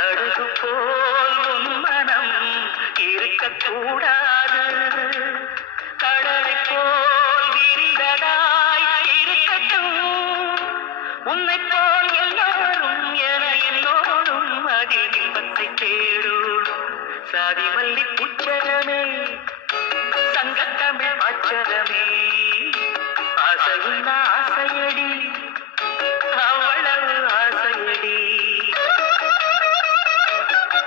கடுகு போல் உன் மனம் இருக்கக்கூடாது. கடலை போல் விரிந்ததாய் இருக்கட்டும். உன்னை போல் எல்லாரும் என என்னோடும் அதில் இன்பத்தை தேடும். சாதி மல்லி